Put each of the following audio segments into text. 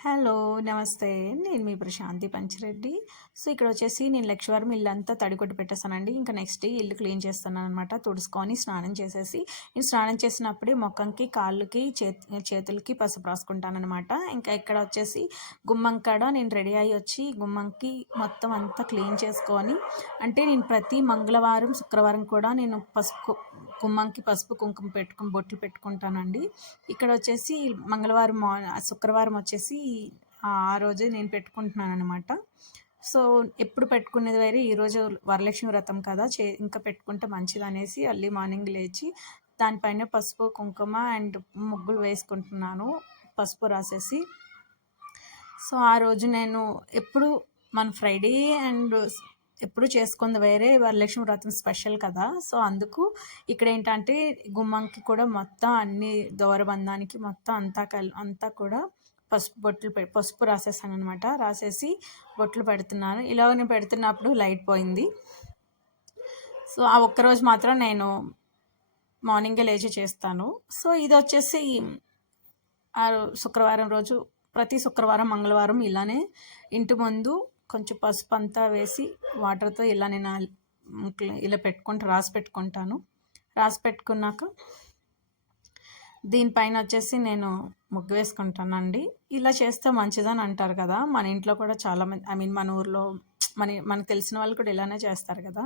Hello నమస్తే. నేను మీ Prashanti Panchireddy. So ఇక్కడ వచ్చేసి నేను లక్ష్వరం ఇల్లు అంతా తడికొట్టి పెట్టేస్తానండి ఇంకా నెక్స్ట్ డే ఇల్లు క్లీన్ చేస్తాను అనమాట తుడుచుకొని స్నానం చేసేసి నేను స్నానం చేసినప్పుడే మొఖంకి కాళ్ళకి చేతి చేతులకి పసుపు రాసుకుంటానమాట ఇంకా ఇక్కడ వచ్చేసి గుమ్మం కాడ నేను రెడీ అయ్యి వచ్చి గుమ్మంకి మొత్తం అంతా క్లీన్ చేసుకొని అంటే నేను ప్రతి మంగళవారం శుక్రవారం కూడా నేను పసుపు కుమ్మంకి పసుపు కుంకుమ పెట్టుకుని బొట్లు పెట్టుకుంటానండి. ఇక్కడ వచ్చేసి మంగళవారం మా శుక్రవారం వచ్చేసి ఆ రోజే నేను పెట్టుకుంటున్నాను అనమాట సో ఎప్పుడు పెట్టుకునేది వేరే ఈరోజు వరలక్ష్మి వ్రతం కదా చే ఇంకా పెట్టుకుంటే మంచిది అనేసి అర్లీ మార్నింగ్ లేచి దానిపైన పసుపు కుంకుమ అండ్ ముగ్గులు వేసుకుంటున్నాను పసుపు రాసేసి. సో ఆ రోజు నేను ఎప్పుడు మన ఫ్రైడే అండ్ ఎప్పుడు చేసుకుంది వేరే వరలక్ష్మి వ్రతం స్పెషల్ కదా. సో అందుకు ఇక్కడ ఏంటంటే గుమ్మంకి కూడా మొత్తం అన్ని దూరబంధానికి మొత్తం అంతా కల్ అంతా కూడా పసుపు బొట్లు పె పసుపు రాసేసాను అనమాట రాసేసి బొట్లు పెడుతున్నాను. ఇలాగ నేను పెడుతున్నప్పుడు లైట్ పోయింది. సో ఆ ఒక్కరోజు మాత్రం నేను మార్నింగే లేచి చేస్తాను. సో ఇది వచ్చేసి ఆ శుక్రవారం రోజు ప్రతి శుక్రవారం మంగళవారం ఇలానే ఇంటి ముందు కొంచెం పసుపు అంతా వేసి వాటర్తో ఇలా నేను ఇలా పెట్టుకుంటా రాసి పెట్టుకుంటాను. రాసి పెట్టుకున్నాక దీనిపైన వచ్చేసి నేను ముగ్గు వేసుకుంటానండి. ఇలా చేస్తే మంచిదని అంటారు కదా. మన ఇంట్లో కూడా చాలామంది ఐ మీన్ మన ఊర్లో మన మనకు తెలిసిన వాళ్ళు కూడా ఇలానే చేస్తారు కదా.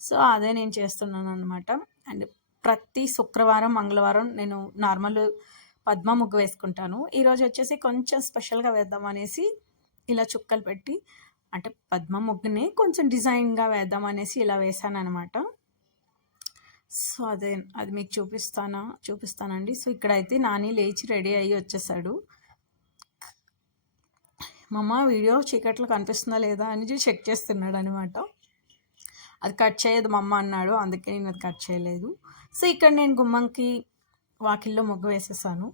సో అదే నేను చేస్తున్నాను అనమాట అండ్ ప్రతి శుక్రవారం మంగళవారం నేను నార్మల్ పద్మ ముగ్గు వేసుకుంటాను. ఈరోజు వచ్చేసి కొంచెం స్పెషల్గా వేద్దాం అనేసి ఇలా చుక్కలు పెట్టి అంటే పద్మ ముగ్గుని కొంచెం డిజైన్గా వేద్దాం అనేసి ఇలా వేసాను అనమాట సో అదే అది మీకు చూపిస్తానా చూపిస్తానండి. సో ఇక్కడైతే నాని లేచి రెడీ అయ్యి వచ్చేసాడు. మమ్మ వీడియో చీకట్లో కనిపిస్తుందా లేదా? అని చెక్ చేస్తున్నాడు అనమాట అది కట్ చేయదు మమ్మ అన్నాడు. అందుకే నేను అది కట్ చేయలేదు. సో ఇక్కడ నేను గుమ్మంకి వాకిల్లో ముగ్గు వేసేసాను.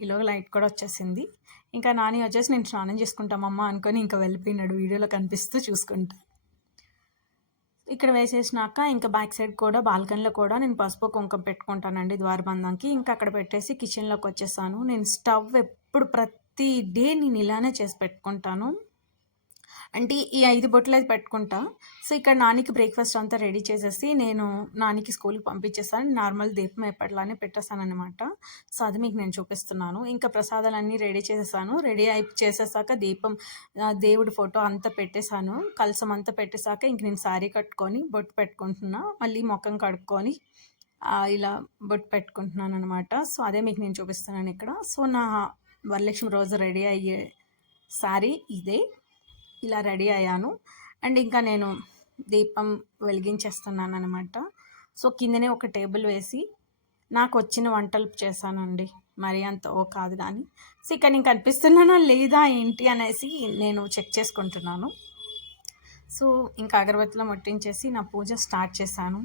ఈలోగా లైట్ కూడా వచ్చేసింది. ఇంకా నాని వచ్చేసి నేను స్నానం చేసుకుంటామమ్మా అనుకొని ఇంకా వెళ్ళిపోయినాడు. వీడియోలో కనిపిస్తూ చూసుకుంటా. ఇక్కడ వేసేసినాక ఇంకా బ్యాక్ సైడ్ కూడా బాల్కనీలో కూడా నేను పసుపు కుంకం పెట్టుకుంటానండి ద్వారబంధంకి. ఇంకా అక్కడ పెట్టేసి కిచెన్లోకి వచ్చేసాను. నేను స్టవ్ ఎప్పుడు ప్రతి డే నేను ఇలానే చేసి పెట్టుకుంటాను. అంటే ఈ ఐదు బొట్లు అయితే పెట్టుకుంటా. సో ఇక్కడ నానికి బ్రేక్ఫాస్ట్ అంతా రెడీ చేసేసి నేను నానికి స్కూల్కి పంపించేసాను నార్మల్ దీపం ఎప్పటిలానే పెట్టేస్తాను అనమాట సో అది మీకు నేను చూపిస్తున్నాను. ఇంకా ప్రసాదాలన్నీ రెడీ చేసేసాను. రెడీ అయి చేసేసాక దీపం దేవుడి ఫోటో అంతా పెట్టేశాను. కలసం అంతా పెట్టేశాక ఇంక నేను శారీ కట్టుకొని బొట్టు పెట్టుకుంటున్నా. మళ్ళీ ముఖం కడుక్కొని ఇలా బొట్టు పెట్టుకుంటున్నాను అనమాట సో అదే మీకు నేను చూపిస్తున్నాను ఇక్కడ. సో నా వరలక్ష్మి రోజు రెడీ అయ్యే శారీ ఇదే. ఇలా రెడీ అయ్యాను. అండ్ ఇంకా నేను దీపం వెలిగించేస్తున్నాను అనమాట సో కిందనే ఒక టేబుల్ వేసి నాకు వచ్చిన వంటలు చేశానండి. మరి అంత ఓ కాదు కానీ. సో ఇక్కడ నేను కనిపిస్తున్నానా లేదా ఏంటి అనేసి నేను చెక్ చేసుకుంటున్నాను. సో ఇంకా అగరబత్తిలో ముట్టించేసి నా పూజ స్టార్ట్ చేశాను.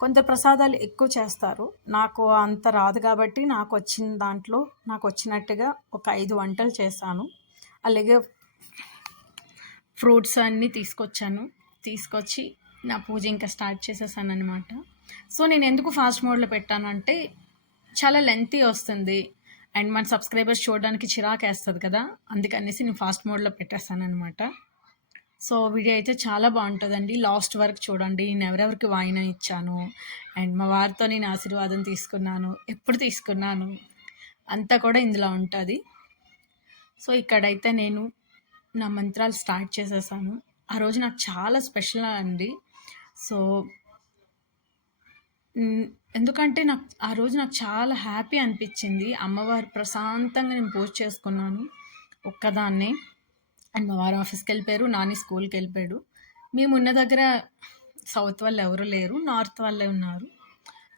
కొంత ప్రసాదాలు ఎక్కువ చేస్తారు. నాకు అంత రాదు కాబట్టి నాకు వచ్చిన దాంట్లో నాకు వచ్చినట్టుగా ఒక ఐదు వంటలు చేశాను. అలాగే ఫ్రూట్స్ అన్నీ తీసుకొచ్చాను. తీసుకొచ్చి నా పూజ ఇంకా స్టార్ట్ చేసేసాను అనమాట సో నేను ఎందుకు ఫాస్ట్ మోడ్లో పెట్టానంటే చాలా లెంతీ వస్తుంది. అండ్ మన సబ్స్క్రైబర్స్ చూడడానికి చిరాకు వేస్తుంది కదా. అందుకనేసి నేను ఫాస్ట్ మోడ్లో పెట్టేస్తాను అనమాట సో వీడియో అయితే చాలా బాగుంటుందండి. లాస్ట్ వరకు చూడండి. నేను ఎవరెవరికి వాయిన ఇచ్చాను. అండ్ మా వారితో నేను ఆశీర్వాదం తీసుకున్నాను. ఎప్పుడు తీసుకున్నాను. అంతా కూడా ఇందులో ఉంటుంది. సో ఇక్కడైతే నేను నా మంత్రాలు స్టార్ట్ చేసేసాను. ఆ రోజు నాకు చాలా స్పెషల్ అండి. సో ఎందుకంటే నాకు ఆ రోజు నాకు చాలా హ్యాపీ అనిపించింది. అమ్మవారు ప్రశాంతంగా నేను పూజ చేసుకున్నాను ఒక్కదాన్నే. అండ్ మా వారు ఆఫీస్కి వెళ్ళిపోయారు నాని స్కూల్కి వెళ్ళిపోయాడు. మేము ఉన్న దగ్గర సౌత్ వాళ్ళు ఎవరు లేరు నార్త్ వాళ్ళే ఉన్నారు.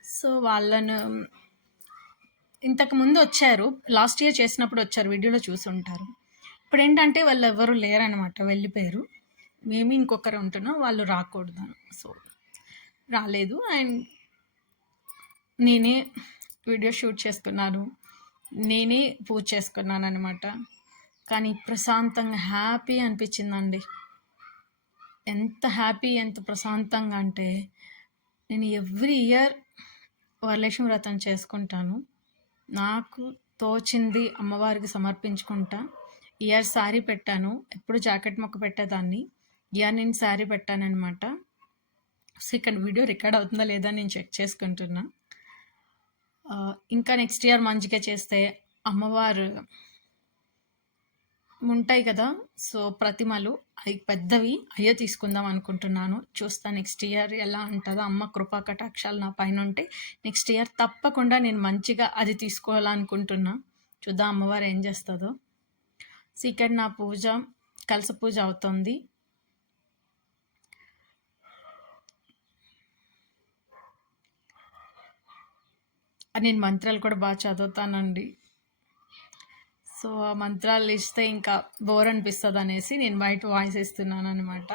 సో వాళ్ళను ఇంతకుముందు వచ్చారు లాస్ట్ ఇయర్ చేసినప్పుడు వచ్చారు వీడియోలో చూసి ఉంటారు. ఇప్పుడు ఏంటంటే వాళ్ళు ఎవరు లేరనమాట వెళ్ళిపోయారు. మేము ఇంకొకరు ఉంటున్నాం వాళ్ళు రాకూడదు సో రాలేదు. అండ్ నేనే వీడియో షూట్ చేసుకున్నాను నేనే పూజ చేసుకున్నాను అనమాట కానీ ప్రశాంతంగా హ్యాపీ అనిపించిందండి. ఎంత హ్యాపీ ఎంత ప్రశాంతంగా అంటే నేను ఎవ్రీ ఇయర్ వరలక్ష్మి వ్రతం చేసుకుంటాను. నాకు తోచింది అమ్మవారికి సమర్పించుకుంటా. ఇయర్ శారీ పెట్టాను. ఎప్పుడు జాకెట్ మొక్క పెట్టేదాన్ని. ఇయర్ నేను శారీ పెట్టానమాట సో ఇక్కడ వీడియో రికార్డ్ అవుతుందా లేదా నేను చెక్ చేసుకుంటున్నా. ఇంకా నెక్స్ట్ ఇయర్ మంచిగా చేస్తే అమ్మవారు ఉంటాయి కదా. సో ప్రతిమలు అవి పెద్దవి. అయ్యే తీసుకుందాం అనుకుంటున్నాను. చూస్తా నెక్స్ట్ ఇయర్ ఎలా ఉంటుందో. అమ్మ కృపా కటాక్షాలు నా పైన ఉంటే నెక్స్ట్ ఇయర్ తప్పకుండా నేను మంచిగా అది తీసుకోవాలనుకుంటున్నా. చూద్దాం అమ్మవారు ఏం చేస్తుందో. సో ఇక్కడ నా పూజ కలస పూజ అవుతుంది. నేను మంత్రాలు కూడా బాగా చదువుతానండి. సో ఆ మంత్రాలు ఇస్తే ఇంకా బోర్ అనిపిస్తుంది అనేసి నేను బయట వాయిస్ ఇస్తున్నాను అనమాట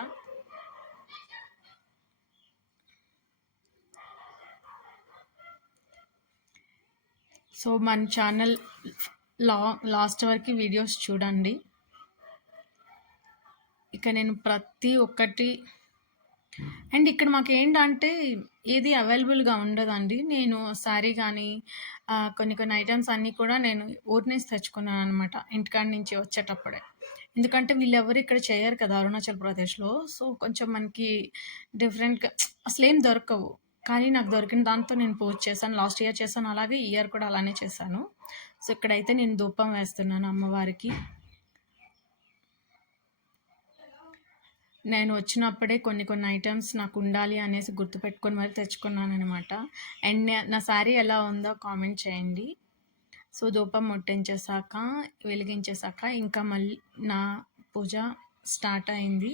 సో మన ఛానల్ లా లాస్ట్ వరకు వీడియోస్ చూడండి. ఇక నేను ప్రతి ఒక్కటి అండ్ ఇక్కడ మాకు ఏంటంటే ఏది అవైలబుల్గా ఉండదండి. నేను శారీ కానీ కొన్ని కొన్ని ఐటమ్స్ అన్నీ కూడా నేను ఊరి నుంచి తెచ్చుకున్నాను అనమాట ఇంటికాడ నుంచి వచ్చేటప్పుడే. ఎందుకంటే వీళ్ళు ఎవరు ఇక్కడ చేయరు కదా అరుణాచల్ ప్రదేశ్లో. సో కొంచెం మనకి డిఫరెంట్గా అసలు ఏం దొరకవు. కానీ నాకు దొరికిన దాంతో నేను పోస్ట్ చేశాను. లాస్ట్ ఇయర్ చేశాను. అలాగే ఇయర్ కూడా అలానే చేశాను. సో ఇక్కడైతే నేను ధూపం వేస్తున్నాను అమ్మవారికి. నేను వచ్చినప్పుడే కొన్ని కొన్ని ఐటమ్స్ నాకు ఉండాలి అనేసి గుర్తుపెట్టుకొని మరి తెచ్చుకున్నాను అనమాట అండ్ నా శారీ ఎలా ఉందో కామెంట్ చేయండి. సో ధూపం ముట్టించేసాక వెలిగించేసాక ఇంకా మళ్ళీ నా పూజ స్టార్ట్ అయింది.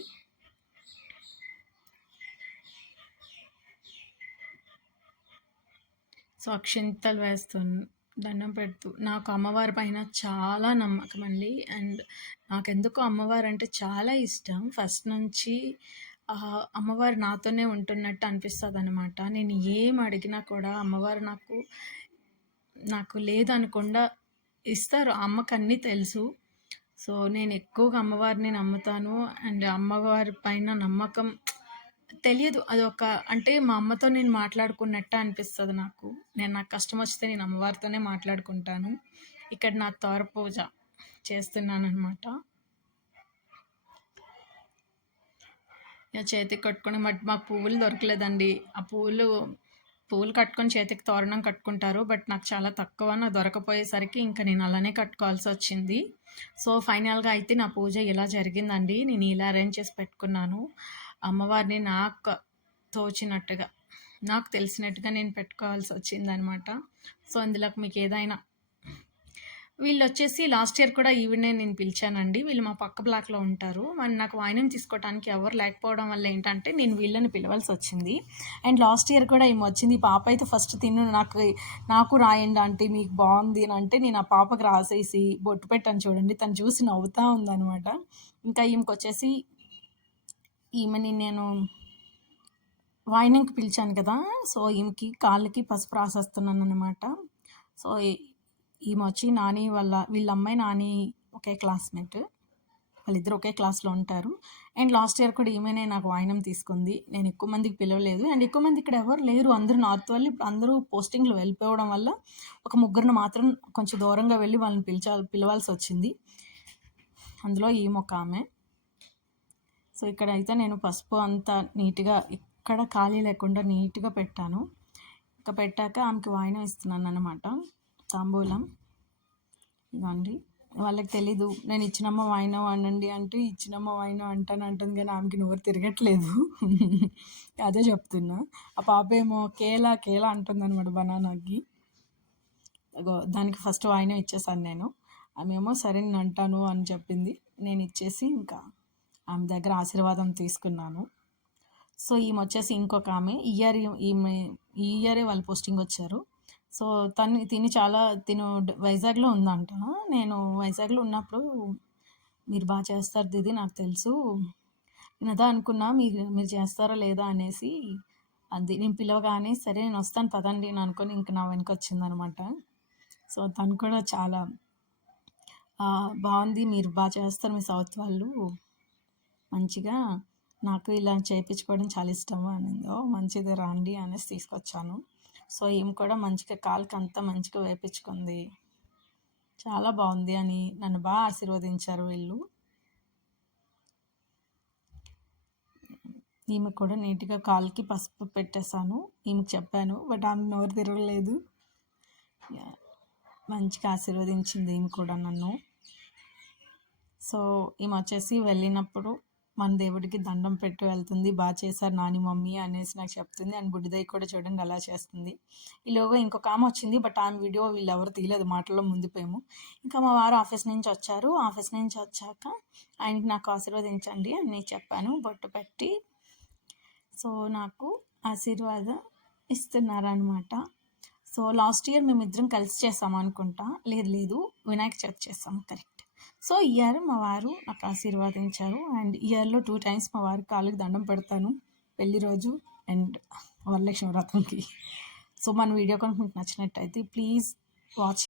సో అక్షింతలు వేస్తు దండం పెడుతూ నాకు అమ్మవారి పైన చాలా నమ్మకం అండి. అండ్ నాకెందుకో అమ్మవారు అంటే చాలా ఇష్టం. ఫస్ట్ నుంచి అమ్మవారు నాతోనే ఉంటున్నట్టు అనిపిస్తుంది అనమాట నేను ఏం అడిగినా కూడా అమ్మవారు నాకు నాకు లేదనకుండా ఇస్తారు. అమ్మకు అన్నీ తెలుసు. సో నేను ఎక్కువగా అమ్మవారిని నమ్ముతాను. అండ్ అమ్మవారి పైన నమ్మకం తెలియదు. అది ఒక అంటే మా అమ్మతో నేను మాట్లాడుకున్నట్టు అనిపిస్తుంది నాకు. నేను నాకు కష్టం వస్తే నేను అమ్మవారితోనే మాట్లాడుకుంటాను. ఇక్కడ నా తోర పూజ చేస్తున్నాను చేతికి కట్టుకొని బట్ మాకు పువ్వులు దొరకలేదండి. ఆ పువ్వులు పువ్వులు కట్టుకొని చేతికి తోరణం కట్టుకుంటారు. బట్ నాకు చాలా తక్కువ నాకు దొరకపోయేసరికి ఇంకా నేను అలానే కట్టుకోవాల్సి వచ్చింది. సో ఫైనల్గా అయితే నా పూజ ఇలా జరిగిందండి. నేను ఇలా అరేంజ్ చేసి పెట్టుకున్నాను. అమ్మవారిని నాకు తోచినట్టుగా నాకు తెలిసినట్టుగా నేను పెట్టుకోవాల్సి వచ్చిందనమాట సో అందులోకి మీకు ఏదైనా వీళ్ళు వచ్చేసి లాస్ట్ ఇయర్ కూడా ఈవిడే నేను పిలిచానండి. వీళ్ళు మా పక్క బ్లాక్లో ఉంటారు. మరి నాకు వాయినం తీసుకోవడానికి ఎవరు లేకపోవడం వల్ల ఏంటంటే నేను వీళ్ళని పిలవాల్సి వచ్చింది. అండ్ లాస్ట్ ఇయర్ కూడా ఏమి వచ్చింది. ఈ పాప అయితే ఫస్ట్ తిను నాకు నాకు రాయండి అంటే మీకు బాగుంది అని అంటే నేను ఆ పాపకి రాసేసి బొట్టు పెట్టాను చూడండి తను చూసి నవ్వుతూ ఉందనమాట ఇంకా ఈమెకి వచ్చేసి ఈమెని నేను వాయినంకి పిలిచాను కదా సో ఈమెకి కాళ్ళకి పసుపు రాసేస్తున్నాను అనమాట సో ఈమె వచ్చి నాని వాళ్ళ వీళ్ళ అమ్మాయి నాని ఒకే క్లాస్మేట్ వాళ్ళిద్దరు ఒకే క్లాస్లో ఉంటారు. అండ్ లాస్ట్ ఇయర్ కూడా ఈమెనే నాకు వాయినం తీసుకుంది. నేను ఎక్కువ మందికి పిలవలేదు. అండ్ ఎక్కువ మంది ఇక్కడ ఎవరు లేరు. అందరూ నార్త్ వాళ్ళు. ఇప్పుడు అందరూ పోస్టింగ్లు వెళ్ళిపోవడం వల్ల ఒక ముగ్గురిని మాత్రం కొంచెం దూరంగా వెళ్ళి వాళ్ళని పిలిచా పిలవాల్సి వచ్చింది. అందులో ఈమె ఒక ఆమె. సో ఇక్కడ అయితే నేను పసుపు అంతా నీట్గా ఎక్కడ ఖాళీ లేకుండా నీట్గా పెట్టాను. ఇంకా పెట్టాక ఆమెకి వాయినం ఇస్తున్నాను అనమాట తాంబూలం. ఇదండి వాళ్ళకి తెలీదు నేను ఇచ్చినమ్మ వాయినం అనండి అంటే ఇచ్చినమ్మ వాయినం అంటాను అంటుంది కానీ ఆమెకి నోరు తిరగట్లేదు. అదే చెప్తున్నా. ఆ పాప ఏమో కేలా కేలా అంటుంది అనమాట బనానాకి. దానికి ఫస్ట్ వాయినం ఇచ్చేసాను నేను. ఆమె ఏమో సరే నేను అంటాను అని చెప్పింది. నేను ఇచ్చేసి ఇంకా ఆమె దగ్గర ఆశీర్వాదం తీసుకున్నాను. సో ఈమె వచ్చేసి ఇంకొక ఆమె ఇయర్ ఈమె ఈ ఇయరే వాళ్ళు పోస్టింగ్ వచ్చారు. సో తను తిని చాలా తిను వైజాగ్లో ఉందంట. నేను వైజాగ్లో ఉన్నప్పుడు మీరు బాగా చేస్తారు దీది నాకు తెలుసు. నేను అదా అనుకున్నా మీరు మీరు చేస్తారా లేదా అనేసి అది నేను పిలవగానే సరే నేను వస్తాను పదండి అని అనుకొని ఇంక నా వెనక వచ్చిందనమాట. సో తను కూడా చాలా బాగుంది మీరు బాగా చేస్తారు మీ సౌత్ వాళ్ళు. మంచిగా నాకు ఇలా చేయించుకోవడం చాలా ఇష్టం అనిందో. మంచిది రండి అనేసి తీసుకొచ్చాను. సో ఈమె కూడా మంచిగా కాలుకి అంతా మంచిగా వేపించుకుంది. చాలా బాగుంది అని నన్ను బాగా ఆశీర్వదించారు వీళ్ళు. ఈమె కూడా నీట్గా కాలుకి పసుపు పెట్టేశాను. ఈమెకు చెప్పాను బట్ ఆమె నోరు తిరగలేదు. మంచిగా ఆశీర్వదించింది ఈమె కూడా నన్ను. సో ఈమె వచ్చేసి వెళ్ళినప్పుడు మన దేవుడికి దండం పెట్టి వెళ్తుంది. బాగా చేశారు నాని మమ్మీ అనేసి నాకు చెప్తుంది. అండ్ బుడ్డిదై కూడా చూడండి అలా చేస్తుంది. ఈలోగా ఇంకొక ఆమె వచ్చింది బట్ ఆమె వీడియో వీళ్ళు ఎవరు తీయలేదు. మాటల్లో ముందుపోయాము ఇంకా మా వారు ఆఫీస్ నుంచి వచ్చారు. ఆఫీస్ నుంచి వచ్చాక ఆయనకి నాకు ఆశీర్వదించండి అని చెప్పాను. బొట్టు పెట్టి సో నాకు ఆశీర్వాదం ఇస్తున్నారనమాట సో లాస్ట్ ఇయర్ మేము ఇద్దరం కలిసి చేసాం అనుకుంటా లేదు లేదు. వినాయక చవితి చేస్తాం కరెక్ట్. సో ఇయర్ మా వారు నాకు ఆశీర్వాదించారు. అండ్ ఇయర్లో టూ టైమ్స్ మా వారి కాళ్ళకి దండం పెడతాను. పెళ్ళి రోజు అండ్ వరలక్ష్మి వ్రతంకి. సో మన వీడియో కనుక మీకు నచ్చినట్టయితే ప్లీజ్ వాచ్